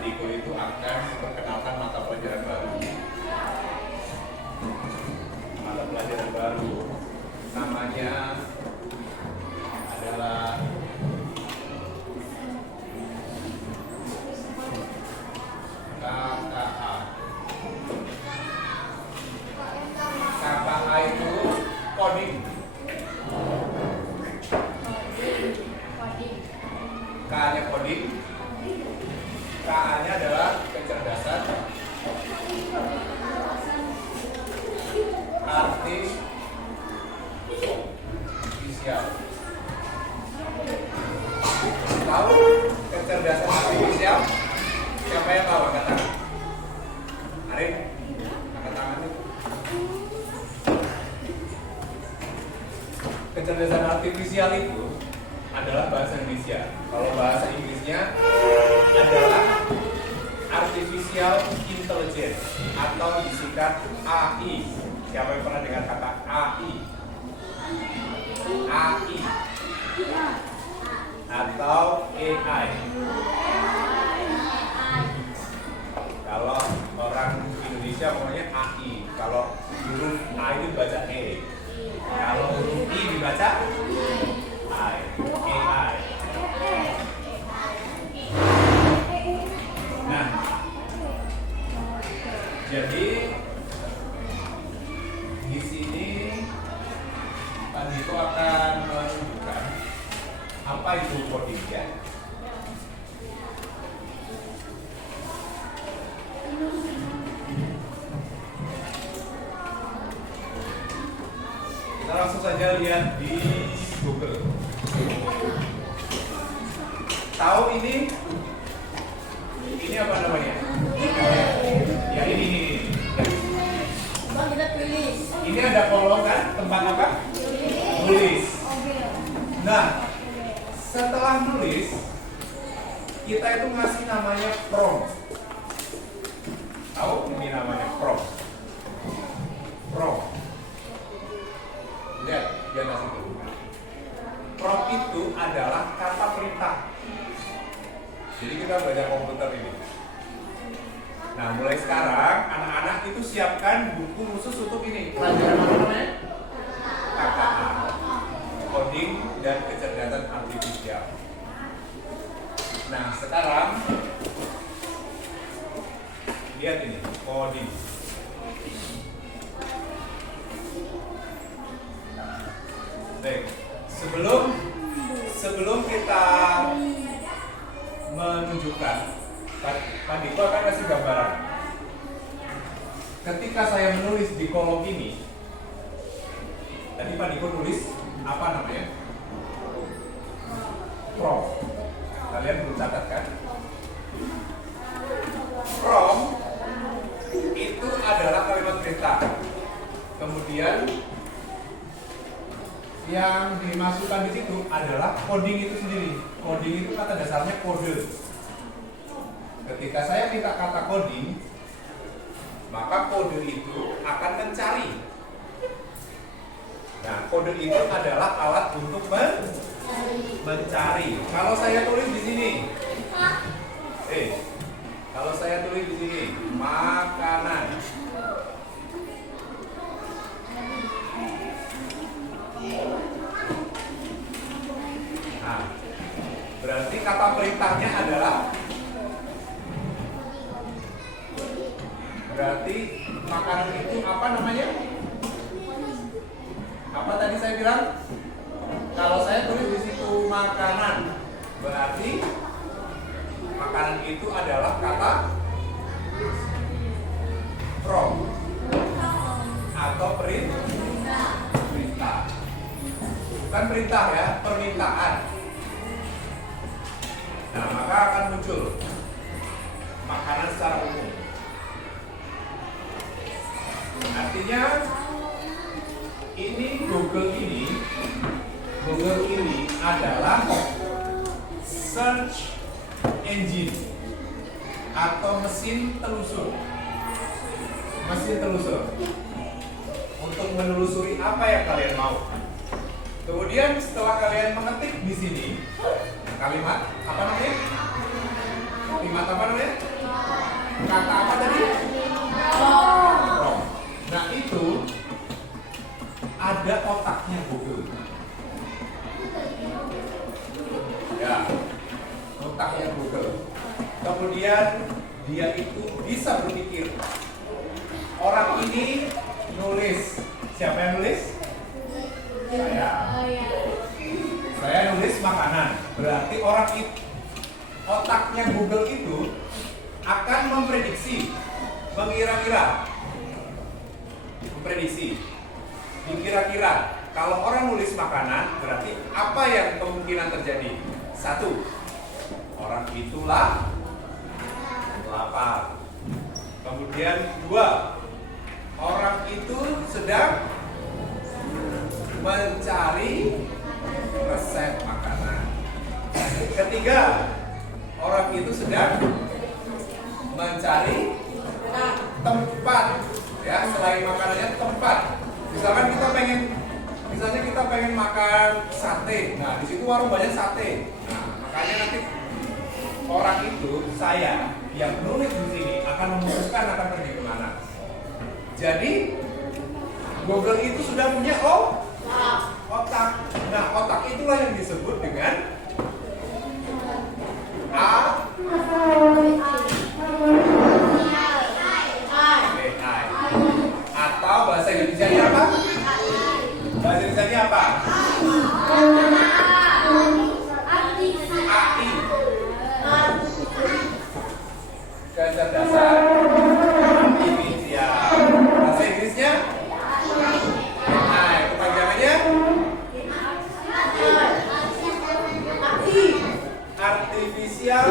Diko itu akan memperkenalkan mata pelajaran baru. Mata pelajaran baru namanya adalah KKA. KKA itu coding. K-nya coding. K-nya adalah kecerdasan artifisial. Tahu kecerdasan artifisial? Siapa yang tahu? Angkat tangan. Arif, angkat tangan. Kecerdasan artifisial itu adalah bahasa Indonesia. Kalau bahasa Inggrisnya adalah artificial intelligence atau disingkat AI. Siapa yang pernah dengar kata AI? AI atau AI. Kalau orang Indonesia pokoknya AI. Kalau huruf A itu dibaca E. Kalau huruf I dibaca I. AI. Nah, jadi di sini Pak Diko akan menunjukkan apa itu coding ya. Kita langsung saja lihat di Google. Tahu ini apa namanya? Ya ini. Ini ada kolom kan? Tempat apa? Nulis. Nah, setelah nulis, kita itu ngasih namanya prompt. Tahu ini namanya prompt. Prompt. Lihat, di atas itu. Prompt itu adalah kata perintah. Jadi kita belajar komputer ini. Nah, mulai sekarang anak-anak itu siapkan buku khusus untuk ini. Pelajaran apa namanya? KKA. Coding dan kecerdasan artifisial. Nah, sekarang lihat ini, coding. Baik, sebelum kita menunjukkan, Pak Diko akan kasih gambaran. Ketika saya menulis di kolom ini, tadi Pak Diko nulis apa namanya? Prompt. Kalian belum catat kan? Prompt itu adalah kalimat perintah. Kemudian yang dimasukkan di situ adalah coding itu sendiri. Coding itu kata dasarnya kode. Ketika saya minta kata coding, maka kode itu akan mencari. Nah, kode itu adalah alat untuk mencari. Kalau saya tulis di sini, kalau saya tulis di sini, makanan. Nah, berarti kata perintahnya adalah, berarti makanan itu apa namanya? Apa tadi saya bilang? Kalau saya tulis di situ makanan, berarti makanan itu adalah kata prompt atau perintah. Bukan perintah ya, permintaan. Nah, maka akan muncul makanan secara umum. Artinya Google ini adalah search engine atau mesin telusur. Mesin telusur untuk menelusuri apa yang kalian mau. Kemudian setelah kalian mengetik di sini kalimat apa namanya? Primat apa namanya? Kata apa tadi? Rom. Nah itu ada otaknya Google. Ya, otaknya Google. Kemudian dia itu bisa berpikir. Orang ini nulis. Siapa yang nulis? Saya nulis makanan. Berarti orang itu, otaknya Google itu akan memprediksi, mengira-kira, memprediksi, dikira-kira. Kalau orang nulis makanan, berarti apa yang kemungkinan terjadi? 1, orang itulah lapar. Kemudian 2, orang itu sedang mencari resep makanan. Ketiga, orang itu sedang mencari tempat, ya, selain makanannya tempat. Misalnya kita pengen makan sate. Nah, di situ warung banyak sate. Nah, makanya nanti orang itu, saya yang nulis di sini akan memutuskan akan pergi kemana. Jadi Google itu sudah punya otak. Nah, otak itulah yang disebut dengan AI. Atau bahasa Indonesianya apa? Bahasa Indonesianya apa? AI. Kecerdasan artifisial. Bahasa Inggrisnya AI. Kepanjangannya artificial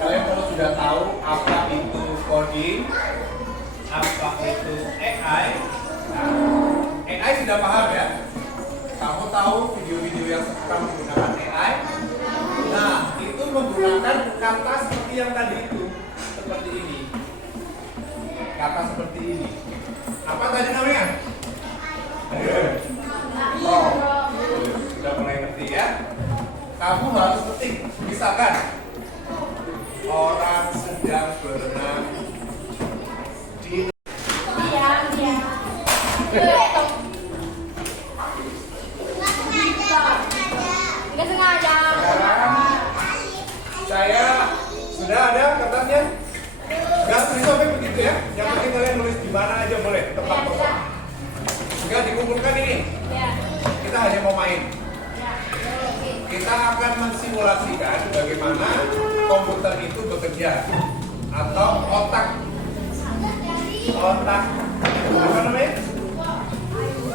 kalian kalau sudah tahu apa itu coding, apa itu AI. Nah, AI sudah paham ya. Kamu tahu video-video yang sekarang menggunakan AI. Nah, itu menggunakan kata seperti yang tadi itu, seperti ini. Kata seperti ini. Apa tadi namanya? Sudah mulai ngerti ya. Kamu harus ketik, misalkan orang sedang berenang di nggak sengaja. Saya sudah ada kertasnya. Gak tulis sampai begitu ya. Yang penting kalian nulis di mana aja boleh, tempat kosong. Jika dikumpulkan ini, kita hanya mau main. Kita akan mensimulasikan bagaimana komputer itu bekerja atau otak apa namanya?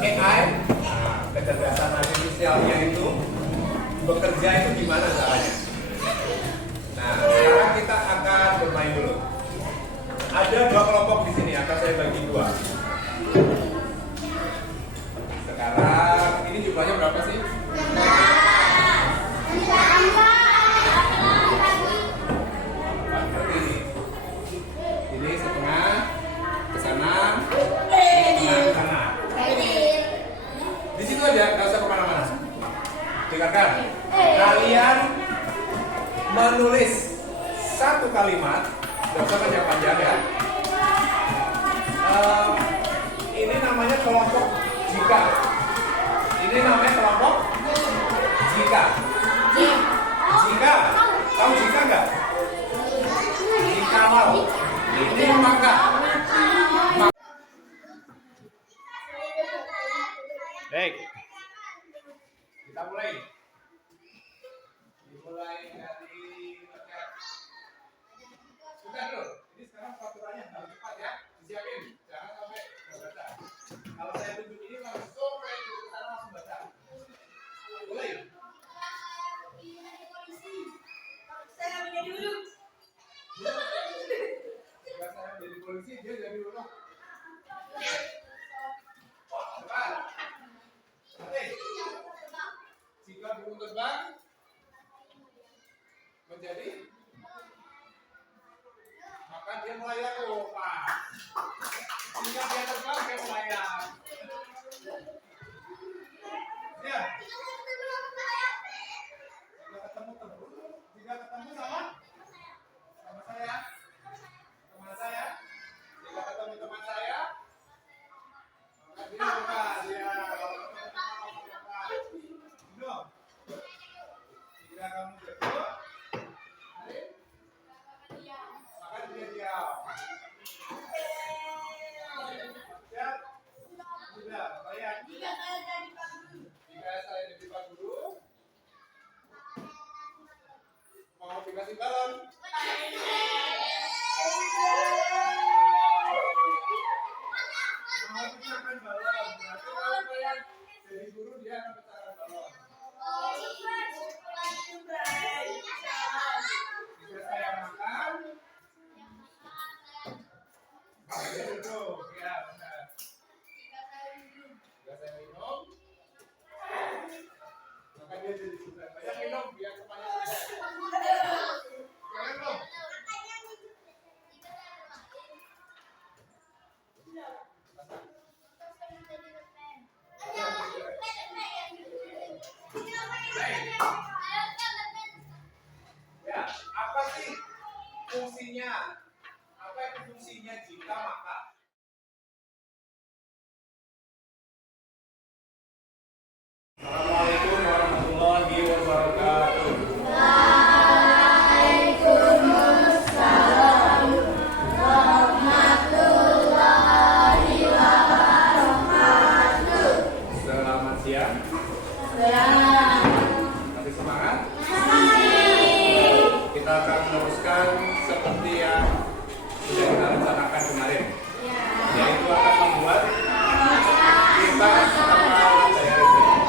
AI, kecerdasan artifisialnya itu bekerja itu gimana caranya? Nah, sekarang kita akan bermain dulu. Ada 2 kelompok di sini, akan saya bagi 2. Sekarang ini jumlahnya berapa sih? Ini setengah ke sana, setengah ke sana. Di situ aja, nggak usah kemana-mana. Dengarkan. Kalian menulis 1 kalimat, nggak usah panjang-panjang ya. Ini namanya kelompok jika. Ini namanya kelompok jika. Jika, tahu jika nggak? Jika mau. Ini maka. Baik. Kita mulai. Dimulai dari sudah dulu. Ini sekarang peraturannya harus cepat ya. Disiapin. Jangan sampai nggak baca. Kalau saya tunjuk ini langsung kayak gitu sana langsung baca. Mulai. Saling melayang loh, Pak. Jika dia terbang, dia melayang. Ya. Jika ketemu sama saya. Teman saya. Jika ketemu teman saya. Ini bukan, ya. Kalau ketemu teman, bukan. Minum. Jika kamu jatuh, maka dia diam. Siap? Sudah, bayang. Jika saya jadi Pak Guru, mau dikasih balon? Mau pecahkan balon? Berarti kalau bayang jadi guru dia akan pecahkan balon. Jika saya makan, dia duduk. Ya, benar. Jika saya minum, maka dia jadi sudah. Bayang minum biar kepala saya. Jangan dong. Ya, apa sih fungsinya? Apa itu fungsinya jika maka? Assalamualaikum warahmatullahi wabarakatuh. Waalaikumsalam warahmatullahi wabarakatuh. Selamat siang. Selamat. Masih semangat? Kita akan meneruskan seperti yang sudah kita rencanakan kemarin, yaitu akan membuat kita sama daya listrik.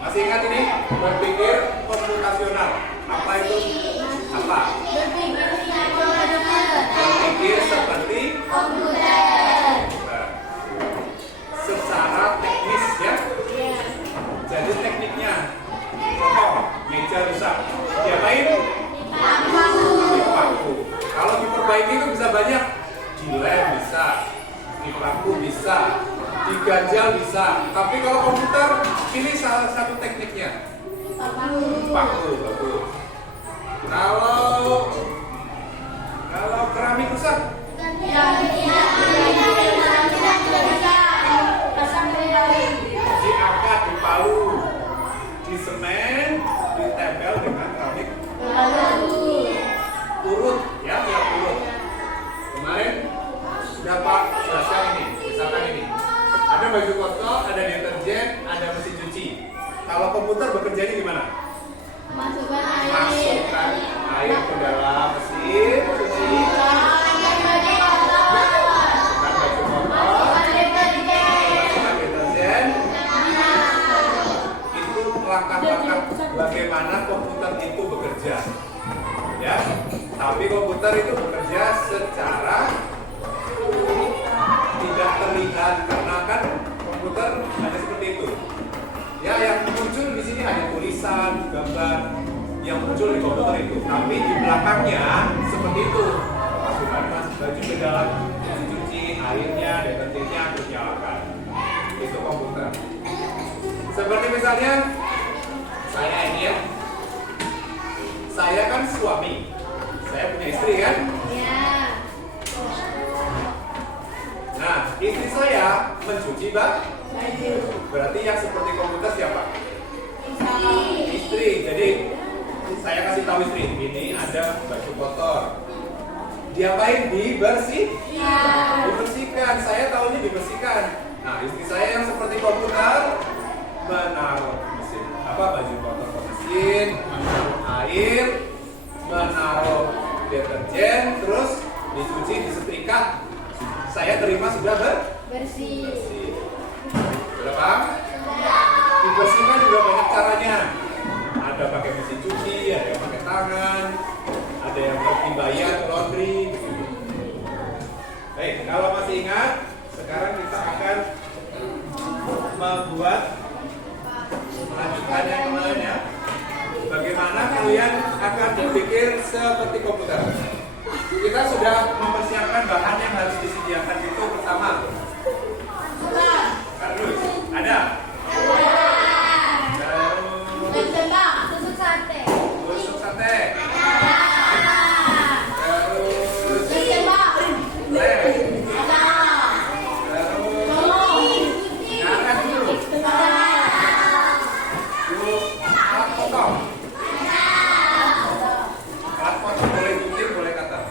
Masih ingat ini? Berpikir komputasional. Apa itu? Apa? Berpikir seperti Komputer. secara teknis ya. Jadi tekniknya, contoh meja rusak, diapain? Dipaku. Kalau diperbaiki itu bisa banyak, dilem bisa, dipaku bisa, diganjal bisa. Tapi kalau komputer, pilih salah satu tekniknya. Paku, betul. Kalau keramik rusak, diangkat, dipalu, di semen, ditempel dengan keramik urut, ya, yang urut. Kemarin sudah Pak jelaskan ini, misalkan ini. Ada baju kotor, ada deterjen, ada mesin cuci. Kalau komputer bekerjanya gimana? Masukkan Masukkan air ke dalam mesin cuci, masukkan baju kotor, masukkan deterjen. Itu langkah-langkah bagaimana komputer itu bekerja. Ya, tapi komputer itu bekerja secara tidak terlihat karena kan komputer ada seperti itu. Ya, yang muncul di sini hanya tulisan, gambar yang muncul di komputer itu. Tapi di belakangnya seperti itu. Masukkan baju ke dalam mesin cuci, airnya, deterjennya, terus nyalakan. Itu komputer. Seperti misalnya saya ini ya. Saya kan suami. Saya punya istri kan? Nah, istri saya mencuci baju. Berarti yang seperti komputer siapa? Istri. Jadi saya kasih tahu istri, ini ada baju kotor. Diapain? Dibersihkan. Saya tahunya dibersihkan. Nah, istri saya yang seperti komputer menaruh mesin baju kotor ke mesin, menaruh air, menaruh deterjen, terus dicuci, disetrika. Saya terima sudah bersih. Sudah paham? Dibersihkan juga banyak caranya. Ada pakai mesin cuci, ada yang pakai tangan, ada yang pakai bayar laundry. Baik, kalau masih ingat, sekarang kita akan melanjutkan yang kemarin ya. Bagaimana kalian akan berpikir seperti komputer? kita sudah mempersiapkan bahan yang harus disediakan itu pertama. Kardus, ada? Tusuk sate. Tusuk sate. Terus lem. Terus nyalakan dulu. Yuk, alat potong. Alat potong boleh gunting, boleh cutter.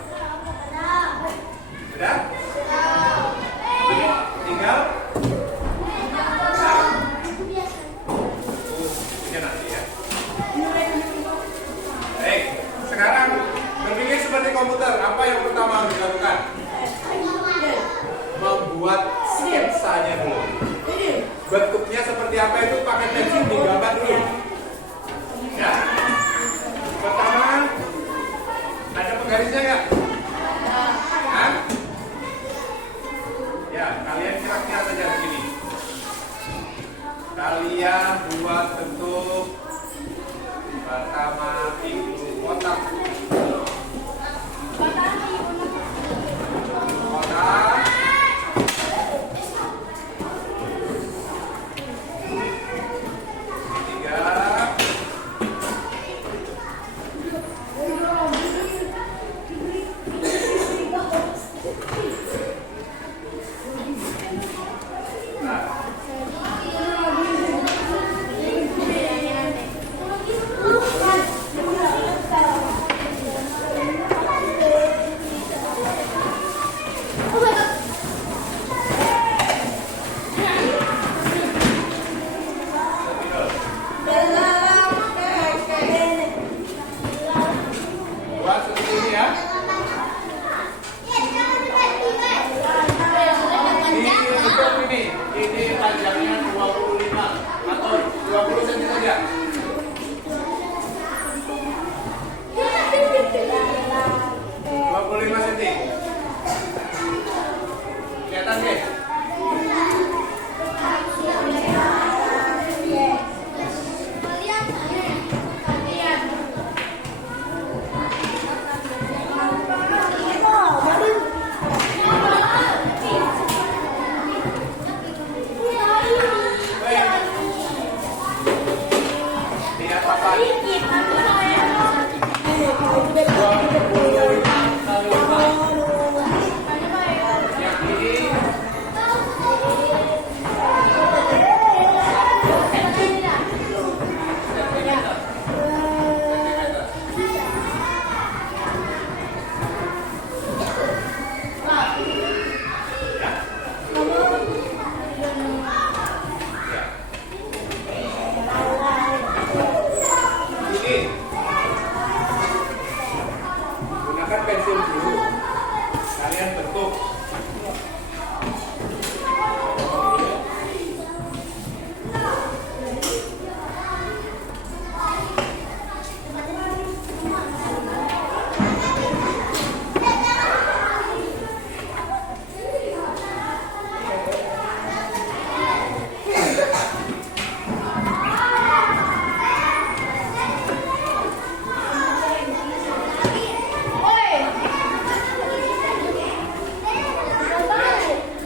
Sudah? Tinggal nanti ya. Baik, sekarang berpikir seperti komputer. Apa yang pertama harus dilakukan? Membuat sketsanya dulu. Bentuknya seperti apa itu pakai pensil digambar dulu. Ya. Pertama, ada penggarisnya nggak? Hah? Ya, kalian kira-kira saja begini. Kalian buat bentuk pertama itu kotak. Kotak. Tiga. Buat seperti ini ya. Ini panjangnya 25 atau 20 cm saja. 25 cm. Kelihatan deh. Lihat apa? 25 kali 4. Yang ini gunakan pensil dulu. Kalian bentuk.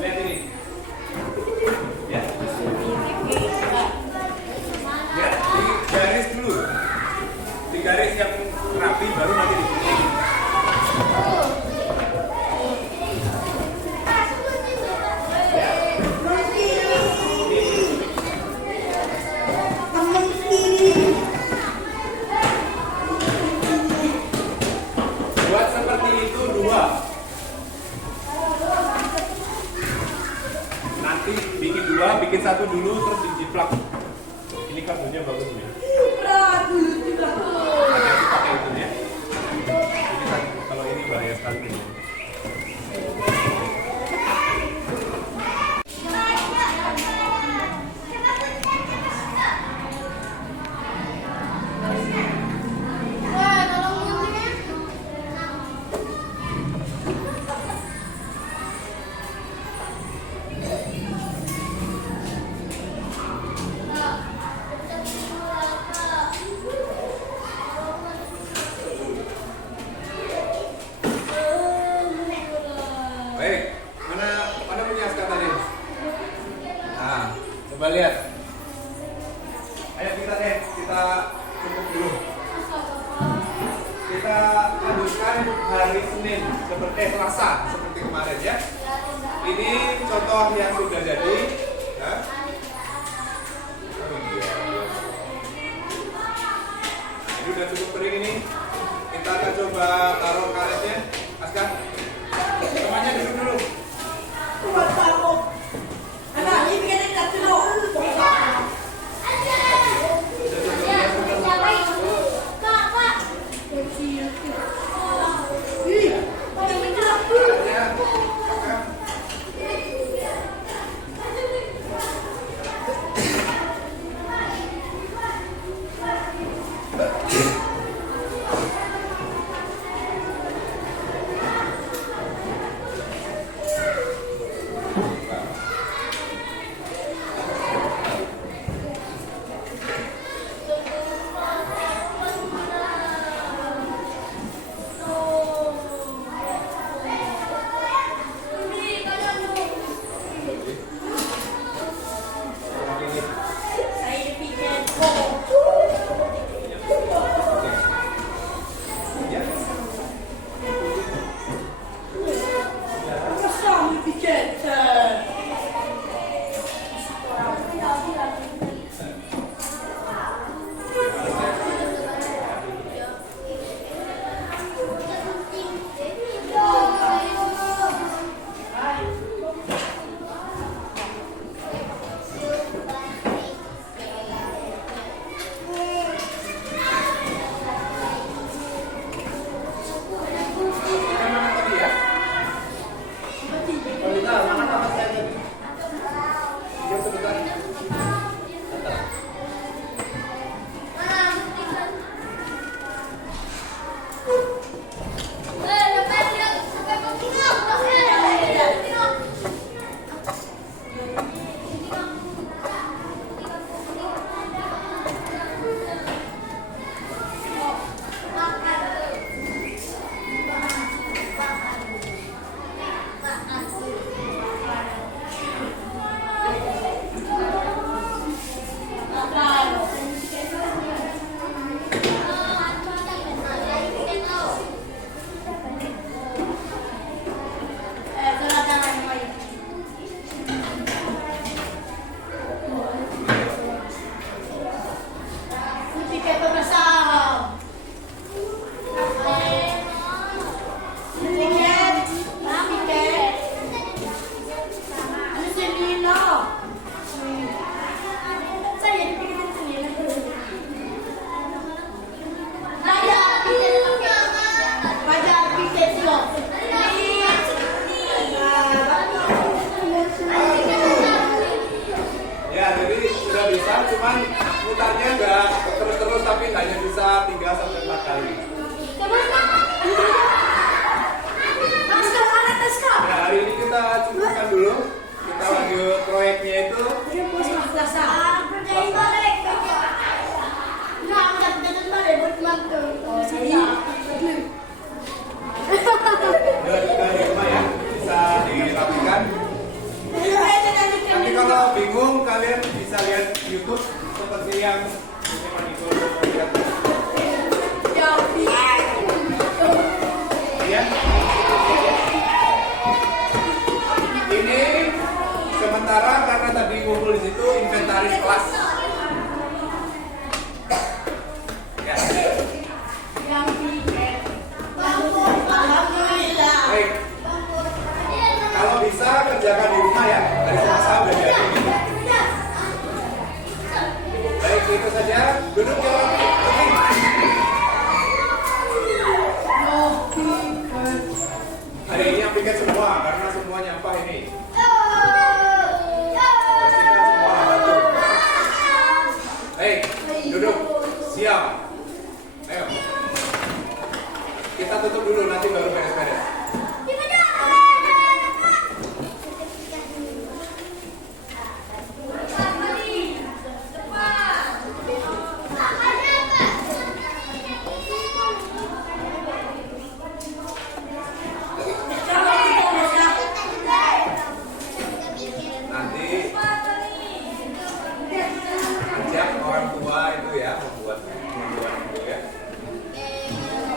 Lihat ini. Ya. Ya, digaris dulu. Digaris yang rapi baru nanti digunting. Buat seperti itu dua. Nanti bikin dua, bikin satu dulu terus dijiplak. Ini kardusnya bagus ya. Hati-hati pakai itu ya. Ini kalau ini bahaya sekali. kita lanjutkan hari Senin seperti Selasa seperti kemarin ya. Ini contoh yang sudah jadi. Ya. Oh iya. Nah, ini udah cukup kering ini. Kita akan coba taruh karetnya. Aska, temannya duduk dulu. Buat taruh. Anak ini bikin ikat dulu. Cuman mutarnya enggak terus-terus tapi hanya bisa 3-4 kali. Nah, hari ini kita cukupkan dulu. Kita lanjut proyeknya itu. Ya, bisa dirapikan. Nanti kalau bingung kalian bisa lihat YouTube seperti yang ini Maniko lihat. Ya. Ini sementara karena tadi ngumpul di situ inventaris kelas. Ya. Baik. Kalau bisa kerjakan di rumah ya. Dari Selasa udah jadi. Baik, itu saja. Duduk ya. Hari ini yang piket semua karena semua nyampah ini. Bersihkan semua batu. Baik, duduk. Siap. Ayo. Kita tutup dulu nanti baru beres-beres. Ajak orang tua itu ya membuat itu ya.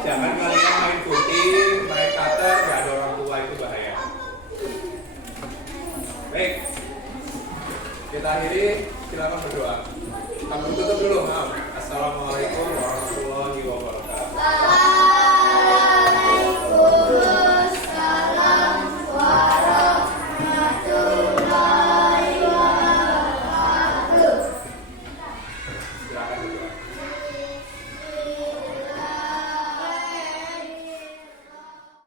Jangan akhiri, silakan berdoa. Kami tutup dulu, maaf. Assalamualaikum warahmatullahi wabarakatuh.